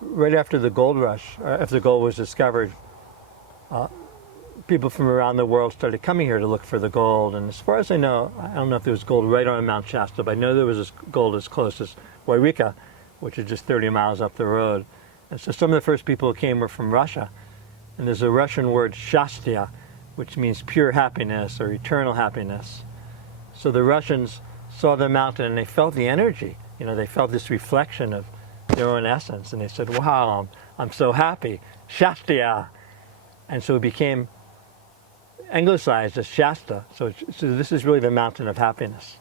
right after the gold rush, after the gold was discovered, people from around the world started coming here to look for the gold. And as far as I know, I don't know if there was gold right on Mount Shasta, but I know there was gold as close as Wairika, which is just 30 miles up the road. And so some of the first people who came were from Russia. And there's a Russian word, shastya, which means pure happiness or eternal happiness. So the Russians saw the mountain and they felt the energy. You know, they felt this reflection of their own essence. And they said, wow, I'm so happy. Shastya. And so it became anglicized as Shasta. So this is really the mountain of happiness.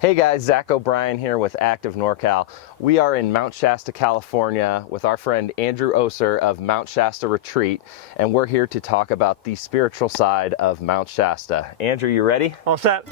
Hey guys, Zach O'Brien here with Active NorCal. We are in Mount Shasta, California with our friend Andrew Oser of Mount Shasta Retreat, and we're here to talk about the spiritual side of Mount Shasta. Andrew, you ready? All set.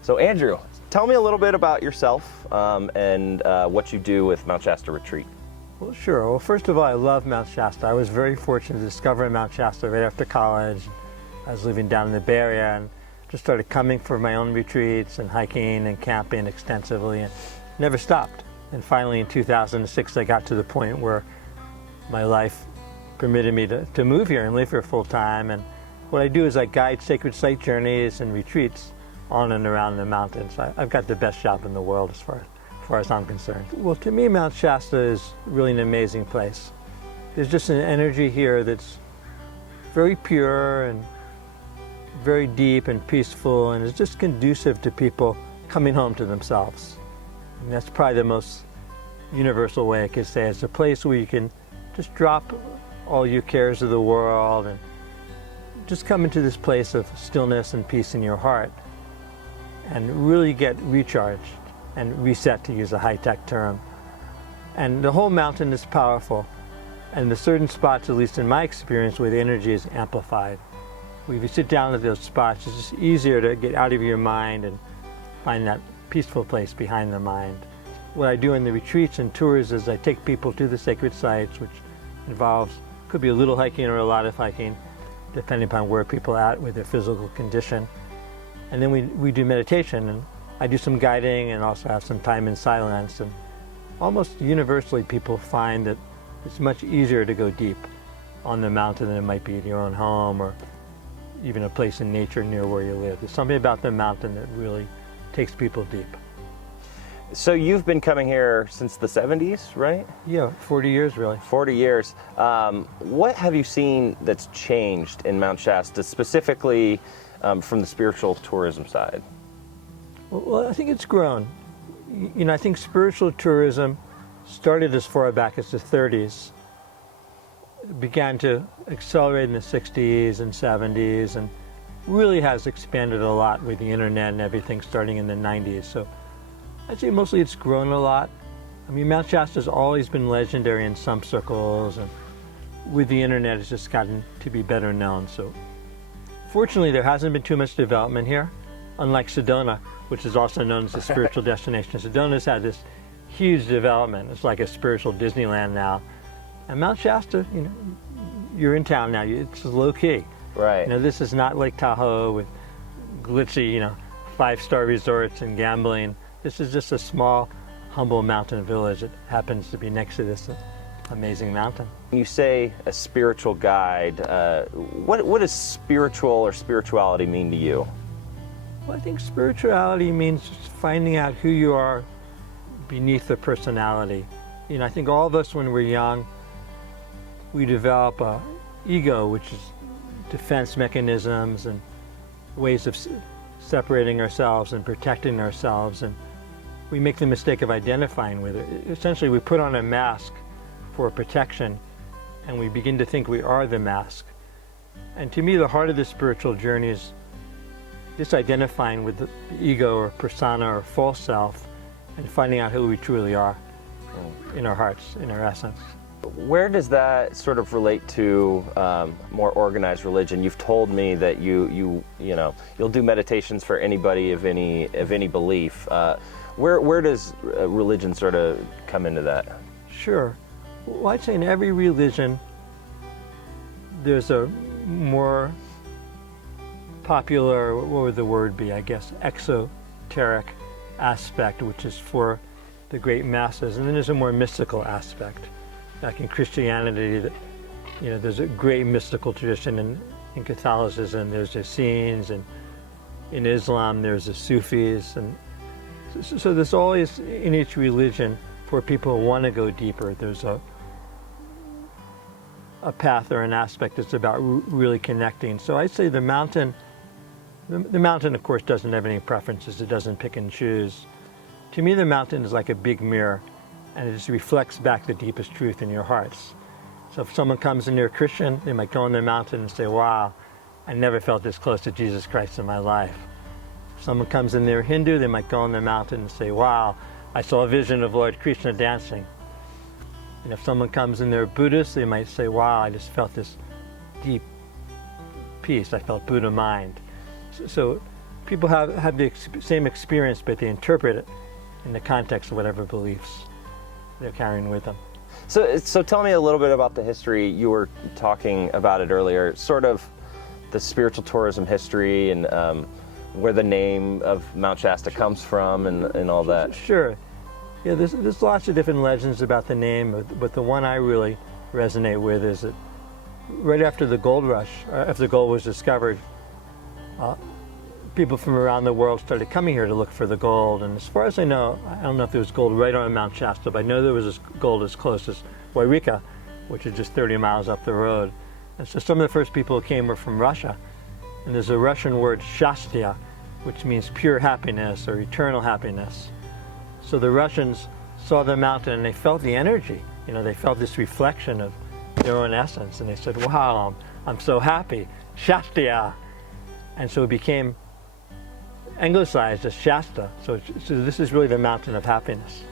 So Andrew, tell me a little bit about yourself and what you do with Mount Shasta Retreat. Well, sure. Well, first of all, I love Mount Shasta. I was very fortunate to discover Mount Shasta right after college. I was living down in the Bay Area and just started coming for my own retreats and hiking and camping extensively and never stopped. And finally in 2006, I got to the point where my life permitted me to move here and live here full time. And what I do is I guide sacred site journeys and retreats on and around the mountains. I've got the best job in the world as far as I'm concerned. Well, to me, Mount Shasta is really an amazing place. There's just an energy here that's very pure and very deep and peaceful, and it's just conducive to people coming home to themselves. And that's probably the most universal way I could say it. It's a place where you can just drop all your cares of the world and just come into this place of stillness and peace in your heart and really get recharged and reset, to use a high-tech term. And the whole mountain is powerful, and there's certain spots, at least in my experience, where the energy is amplified. If you sit down at those spots, it's just easier to get out of your mind and find that peaceful place behind the mind. What I do in the retreats and tours is I take people to the sacred sites, which involves, could be a little hiking or a lot of hiking, depending upon where people are at with their physical condition. And then we do meditation, and I do some guiding and also have some time in silence. And almost universally, people find that it's much easier to go deep on the mountain than it might be in your own home or even a place in nature near where you live. There's something about the mountain that really takes people deep. So you've been coming here since the 70s, right? Yeah, 40 years really. 40 years. What have you seen that's changed in Mount Shasta, specifically from the spiritual tourism side? Well, I think it's grown. You know, I think spiritual tourism started as far back as the 30s, began to accelerate in the 60s and 70s, and really has expanded a lot with the internet and everything starting in the 90s. So I'd say mostly it's grown a lot. I mean, Mount Shasta's always been legendary in some circles, and with the internet it's just gotten to be better known. So fortunately, there hasn't been too much development here, unlike Sedona, which is also known as a spiritual destination. Sedona's had this huge development. It's like a spiritual Disneyland now. And Mount Shasta, you know, you're in town now. It's low key. Right. You know, this is not Lake Tahoe with glitzy, you know, 5-star resorts and gambling. This is just a small, humble mountain village that happens to be next to this amazing mountain. When you say a spiritual guide, what does spiritual or spirituality mean to you? Well, I think spirituality means finding out who you are beneath the personality. You know, I think all of us, when we're young, we develop a ego, which is defense mechanisms and ways of separating ourselves and protecting ourselves, and we make the mistake of identifying with it. Essentially, we put on a mask for protection, and we begin to think we are the mask. And to me, the heart of the spiritual journey is disidentifying with the ego or persona or false self and finding out who we truly are in our hearts, in our essence. Where does that sort of relate to more organized religion? You've told me that you'll do meditations for anybody of any belief. Where does religion sort of come into that? Sure. Well, I'd say in every religion, there's a more popular, what would the word be, I guess, exoteric aspect, which is for the great masses. And then there's a more mystical aspect. Like in Christianity, there's a great mystical tradition. In Catholicism, there's the Essenes, and in Islam, there's the Sufis. And so there's always, in each religion, for people who want to go deeper, there's a path or an aspect that's about really connecting. So I'd say the mountain, of course, doesn't have any preferences. It doesn't pick and choose. To me, the mountain is like a big mirror, and it just reflects back the deepest truth in your hearts. So if someone comes in near a Christian, they might go on the mountain and say, wow, I never felt this close to Jesus Christ in my life. If someone comes in near Hindu, they might go on the mountain and say, wow, I saw a vision of Lord Krishna dancing. And if someone comes in there Buddhist, they might say, wow, I just felt this deep peace. I felt Buddha mind. So people have the same experience, but they interpret it in the context of whatever beliefs they're carrying with them. So tell me a little bit about the history. You were talking about it earlier, sort of the spiritual tourism history and where the name of Mount Shasta comes from and all that. Sure. Yeah, there's lots of different legends about the name, but the one I really resonate with is that right after the gold rush, after the gold was discovered, people from around the world started coming here to look for the gold. And as far as I know, I don't know if there was gold right on Mount Shasta, but I know there was gold as close as Wairika, which is just 30 miles up the road. And so some of the first people who came were from Russia. And there's a Russian word, shastya, which means pure happiness or eternal happiness. So the Russians saw the mountain and they felt the energy. They felt this reflection of their own essence. And they said, wow, I'm so happy, shastya. And so it became anglicized as Shasta. So this is really the mountain of happiness.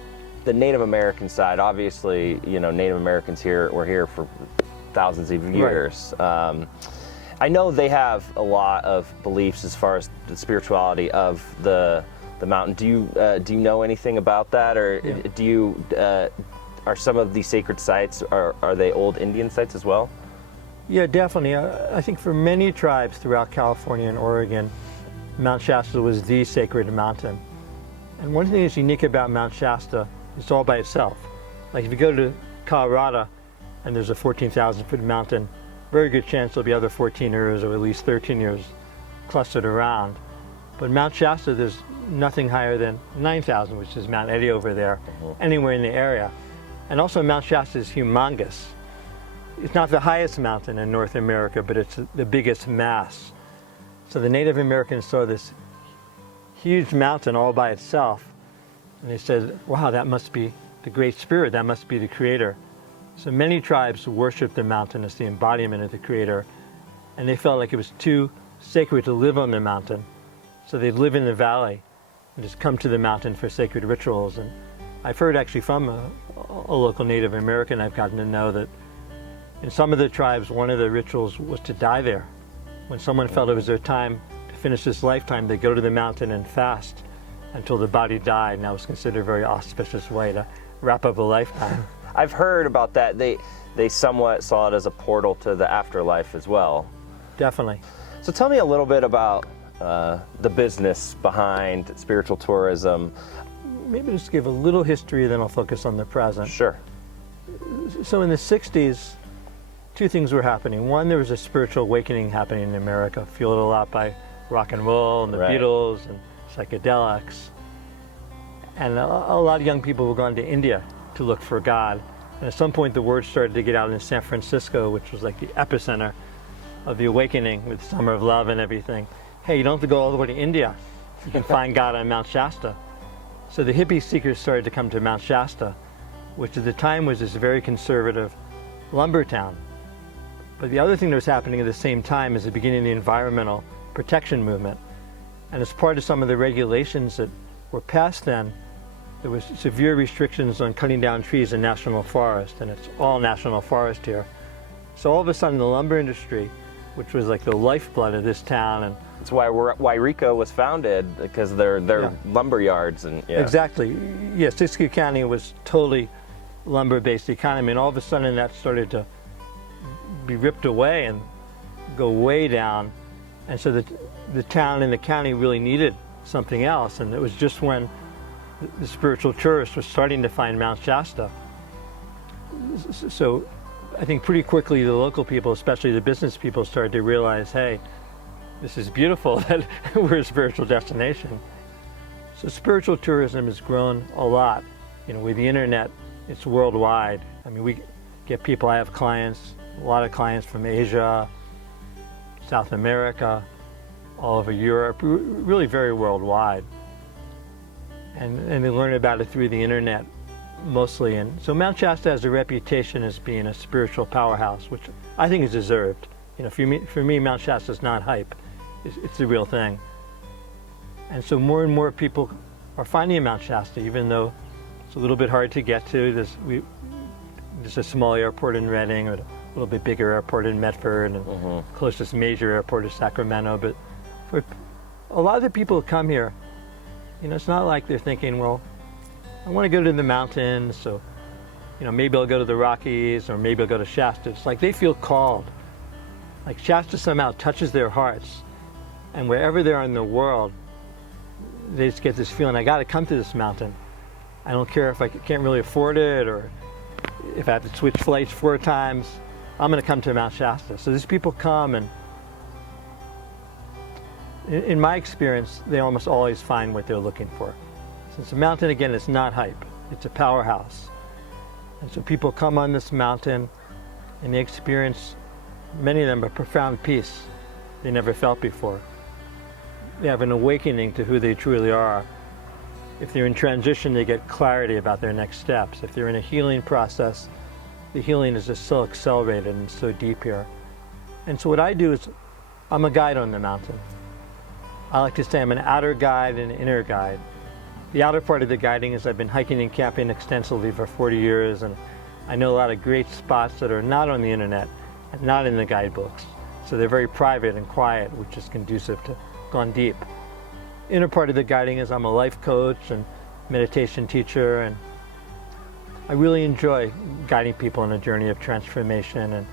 The Native American side, obviously, Native Americans were here for thousands of years. Right. I know they have a lot of beliefs as far as the spirituality of the mountain. Do you know anything about that, or yeah. Are some of these sacred sites are they old Indian sites as well? Yeah, definitely. I think for many tribes throughout California and Oregon, Mount Shasta was the sacred mountain. And one thing that's unique about Mount Shasta, it's all by itself. Like if you go to Colorado and there's a 14,000-foot mountain, very good chance there'll be other 14ers or at least 13ers clustered around. But Mount Shasta, there's nothing higher than 9,000, which is Mount Eddie over there, anywhere in the area. And also Mount Shasta is humongous. It's not the highest mountain in North America, but it's the biggest mass. So the Native Americans saw this huge mountain all by itself, and they said, wow, that must be the Great Spirit, that must be the Creator. So many tribes worshiped the mountain as the embodiment of the Creator, and they felt like it was too sacred to live on the mountain. So they'd live in the valley and just come to the mountain for sacred rituals. And I've heard actually from a local Native American, I've gotten to know that in some of the tribes, one of the rituals was to die there. When someone felt it was their time to finish this lifetime, they'd go to the mountain and fast until the body died, and that was considered a very auspicious way to wrap up a lifetime. I've heard about that. They somewhat saw it as a portal to the afterlife as well. Definitely. So tell me a little bit about the business behind spiritual tourism. Maybe just give a little history, then I'll focus on the present. Sure. So in the 60s, two things were happening. One, there was a spiritual awakening happening in America, fueled a lot by rock and roll and the Right. Beatles and psychedelics. And a lot of young people were going to India to look for God. And at some point the word started to get out in San Francisco, which was like the epicenter of the awakening with Summer of Love and everything. Hey, you don't have to go all the way to India. You can find God on Mount Shasta. So the hippie seekers started to come to Mount Shasta, which at the time was this very conservative lumber town. But the other thing that was happening at the same time is the beginning of the environmental protection movement. And as part of some of the regulations that were passed then, there was severe restrictions on cutting down trees in national forest, and it's all national forest here. So all of a sudden the lumber industry, which was like the lifeblood of this town and That's why Wairika was founded, because they're Yeah. lumber yards and yeah. Exactly. Yes, Siskiyou County was totally lumber-based economy, and all of a sudden that started to be ripped away and go way down, and so the town and the county really needed something else, and it was just when the spiritual tourists were starting to find Mount Shasta. So I think pretty quickly the local people, especially the business people, started to realize, hey, this is beautiful that we're a spiritual destination. So spiritual tourism has grown a lot. You know, with the internet, it's worldwide. I mean, we get people, I have clients, a lot of clients from Asia, South America, all over Europe, really very worldwide. And they learn about it through the internet mostly. And so Mount Shasta has a reputation as being a spiritual powerhouse, which I think is deserved. You know, for me, Mount Shasta is not hype. It's the real thing. And so more and more people are finding Mount Shasta, even though it's a little bit hard to get to. There's a small airport in Redding, or a little bit bigger airport in Medford, and closest major airport is Sacramento. But for a lot of the people who come here, you know, it's not like they're thinking, well, I want to go to the mountains, so, you know, maybe I'll go to the Rockies, or maybe I'll go to Shasta. It's like they feel called. Like Shasta somehow touches their hearts, and wherever they are in the world, they just get this feeling, I got to come to this mountain. I don't care if I can't really afford it, or if I have to switch flights 4 times, I'm going to come to Mount Shasta. So these people come, and in my experience, they almost always find what they're looking for. Since the mountain, again, is not hype, it's a powerhouse. And so people come on this mountain and they experience, many of them, a profound peace they never felt before. They have an awakening to who they truly are. If they're in transition, they get clarity about their next steps. If they're in a healing process, the healing is just so accelerated and so deep here. And so what I do is, I'm a guide on the mountain. I like to say I'm an outer guide and an inner guide. The outer part of the guiding is I've been hiking and camping extensively for 40 years, and I know a lot of great spots that are not on the internet and not in the guidebooks. So they're very private and quiet, which is conducive to going deep. Inner part of the guiding is I'm a life coach and meditation teacher, and I really enjoy guiding people on a journey of transformation and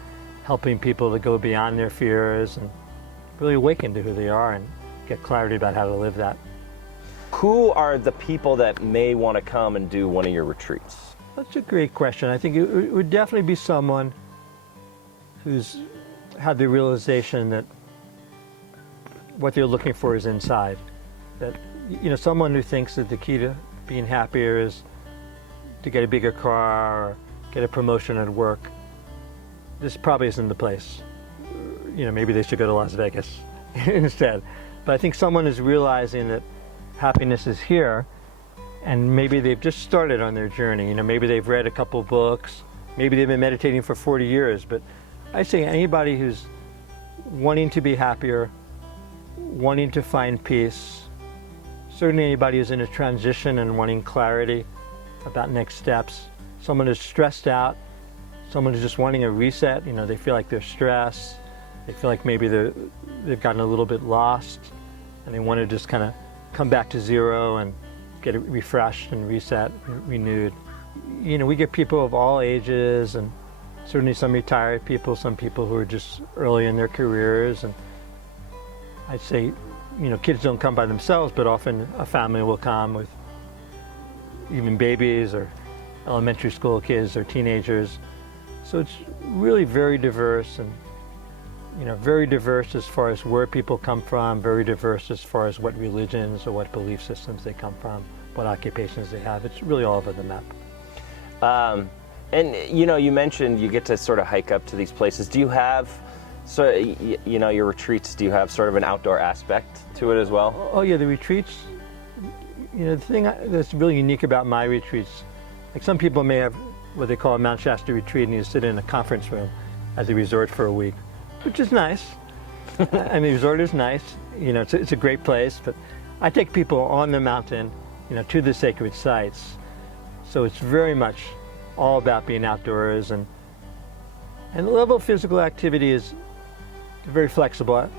helping people to go beyond their fears and really awaken to who they are and get clarity about how to live that. Who are the people that may want to come and do one of your retreats? That's a great question. I think it would definitely be someone who's had the realization that what they're looking for is inside. That, you know, someone who thinks that the key to being happier is to get a bigger car or get a promotion at work. This probably isn't the place. You know, maybe they should go to Las Vegas instead. But I think someone is realizing that happiness is here, and maybe they've just started on their journey. You know, maybe they've read a couple books, maybe they've been meditating for 40 years, but I say anybody who's wanting to be happier, wanting to find peace, certainly anybody who's in a transition and wanting clarity about next steps, someone who's stressed out, someone who's just wanting a reset. You know, they feel like they're stressed, they feel like maybe they've gotten a little bit lost, and they want to just kind of come back to zero and get it refreshed and reset, renewed. You know, we get people of all ages, and certainly some retired people, some people who are just early in their careers. And I'd say, you know, kids don't come by themselves, but often a family will come with even babies or elementary school kids or teenagers. So it's really very diverse, and, you know, very diverse as far as where people come from, very diverse as far as what religions or what belief systems they come from, what occupations they have. It's really all over the map. And, you know, you mentioned you get to sort of hike up to these places. Do you have, so, you know, your retreats, do you have sort of an outdoor aspect to it as well? Oh yeah, the retreats, you know, the thing that's really unique about my retreats, like some people may have what they call a Mount Shasta Retreat, and you sit in a conference room at the resort for a week, which is nice. And the resort is nice, you know, it's a great place, but I take people on the mountain, you know, to the sacred sites. So it's very much all about being outdoors, and the level of physical activity is very flexible.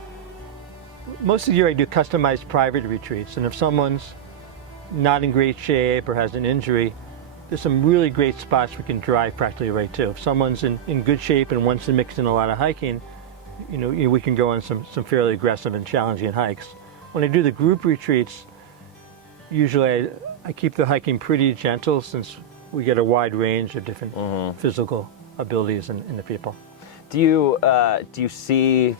Most of the year I do customized private retreats, and if someone's not in great shape or has an injury, there's some really great spots we can drive practically right to. If someone's in good shape and wants to mix in a lot of hiking, we can go on some fairly aggressive and challenging hikes. When I do the group retreats, usually I keep the hiking pretty gentle, since we get a wide range of different physical abilities in the people. Do you see,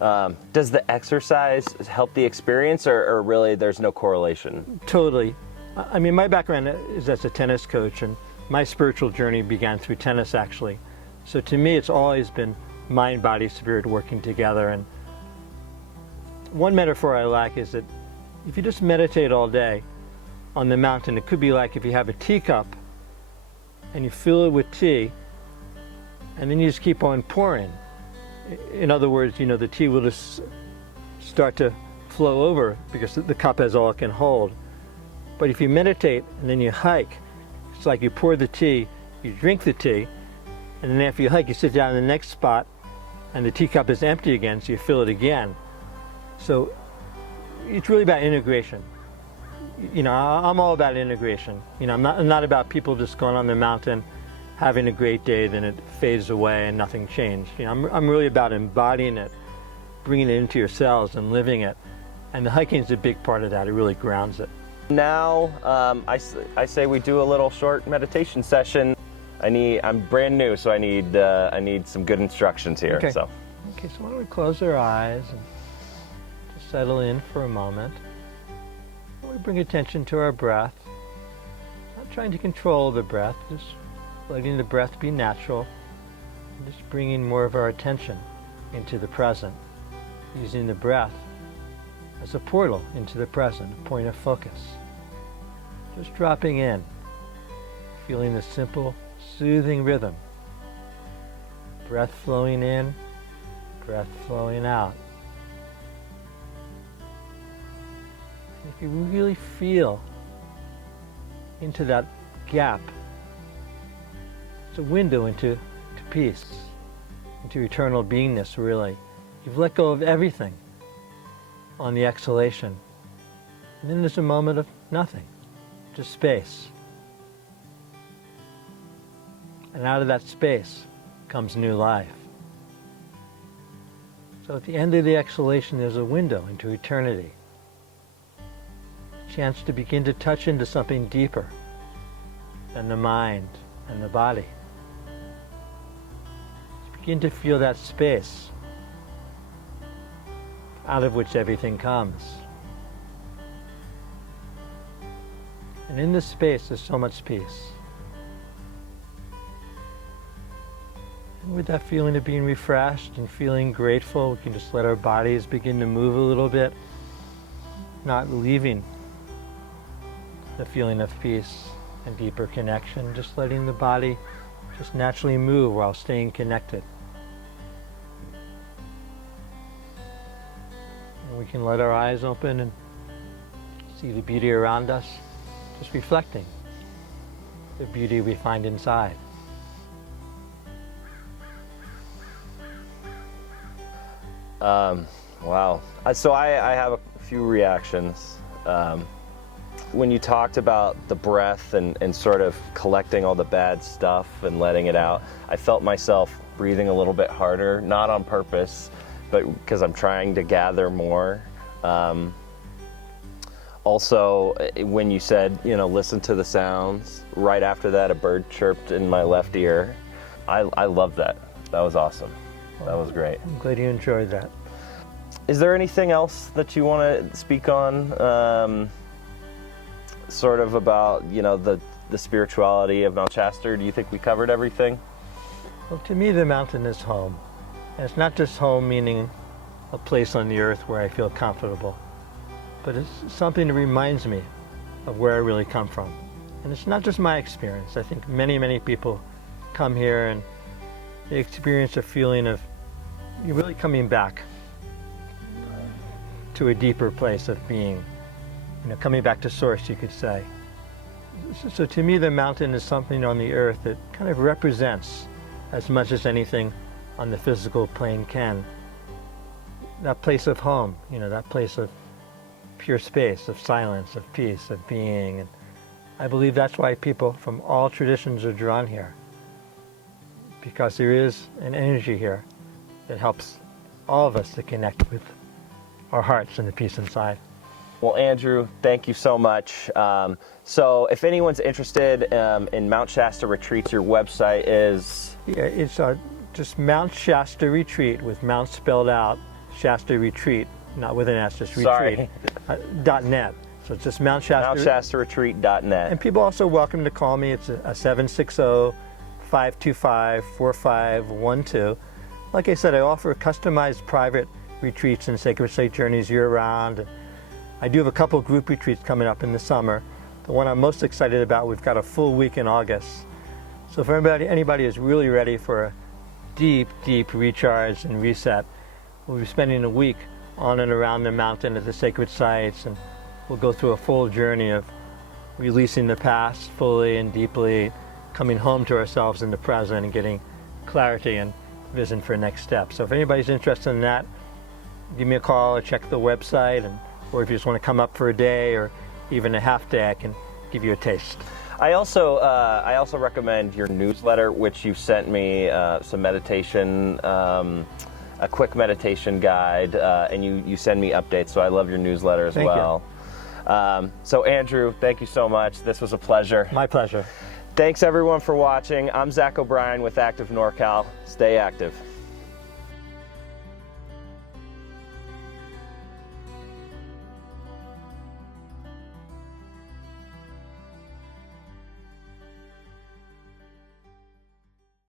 does the exercise help the experience, or really there's no correlation? Totally. I mean, my background is as a tennis coach, and my spiritual journey began through tennis, actually. So to me, it's always been mind, body, spirit working together. And one metaphor I like is that if you just meditate all day on the mountain, it could be like if you have a teacup and you fill it with tea, and then you just keep on pouring. In other words, the tea will just start to flow over because the cup has all it can hold. But if you meditate and then you hike, it's like you pour the tea, you drink the tea, and then after you hike, you sit down in the next spot, and the teacup is empty again, so you fill it again. So it's really about integration. I'm all about integration. I'm not about people just going on the mountain, having a great day, then it fades away and nothing changed. I'm really about embodying it, bringing it into your cells and living it. And the hiking is a big part of that. It really grounds it. Now, I say we do a little short meditation session. I'm brand new, so I need some good instructions here. Okay. So Why don't we close our eyes and just settle in for a moment. We bring attention to our breath, not trying to control the breath, just letting the breath be natural, and just bringing more of our attention into the present, using the breath as a portal into the present, a point of focus. Just dropping in, feeling the simple, soothing rhythm. Breath flowing in, breath flowing out. If you really feel into that gap, it's a window into peace, into eternal beingness, really. You've let go of everything on the exhalation. And then there's a moment of nothing, just space. And out of that space comes new life. So at the end of the exhalation, there's a window into eternity. A chance to begin to touch into something deeper than the mind and the body. To begin to feel that space out of which everything comes. And in this space, there's so much peace. And with that feeling of being refreshed and feeling grateful, we can just let our bodies begin to move a little bit, not leaving the feeling of peace and deeper connection, just letting the body just naturally move while staying connected. And we can let our eyes open and see the beauty around us, just reflecting the beauty we find inside. Wow. So I have a few reactions. When you talked about the breath and sort of collecting all the bad stuff and letting it out, I felt myself breathing a little bit harder, not on purpose, but because I'm trying to gather more. Also, when you said, listen to the sounds, right after that, a bird chirped in my left ear. I love that. That was awesome. That was great. I'm glad you enjoyed that. Is there anything else that you want to speak on, sort of about, the spirituality of Mount Shasta? Do you think we covered everything? Well, to me, the mountain is home. And it's not just home meaning a place on the earth where I feel comfortable, but it's something that reminds me of where I really come from. And it's not just my experience. I think many, many people come here and they experience a feeling of you're really coming back to a deeper place of being, coming back to source, you could say. So to me, the mountain is something on the earth that kind of represents, as much as anything on the physical plane can, that place of home, that place of pure space, of silence, of peace, of being. And I believe that's why people from all traditions are drawn here, because there is an energy here that helps all of us to connect with our hearts and the peace inside. Well, Andrew, thank you so much. So if anyone's interested in Mount Shasta Retreats, your website is? Yeah, it's just Mount Shasta Retreat, with Mount spelled out, Shasta Retreat, not with an S, just retreat. .net. So it's just Mount Shasta. MountShastaRetreat.net. And people are also welcome to call me. It's a 760-525-4512. Like I said, I offer customized private retreats and sacred site journeys year-round. I do have a couple group retreats coming up in the summer. The one I'm most excited about, we've got a full week in August. So if anybody is really ready for a deep, deep recharge and reset, we'll be spending a week on and around the mountain at the sacred sites, and we'll go through a full journey of releasing the past fully and deeply, coming home to ourselves in the present, and getting clarity and vision for next steps. So if anybody's interested in that, give me a call or check the website, or if you just want to come up for a day or even a half day, I can give you a taste. I also recommend your newsletter, which you've sent me some meditation, a quick meditation guide, and you send me updates. So I love your newsletter as well. So Andrew, thank you so much. This was a pleasure. My pleasure. Thanks everyone for watching. I'm Zach O'Brien with Active NorCal. Stay active.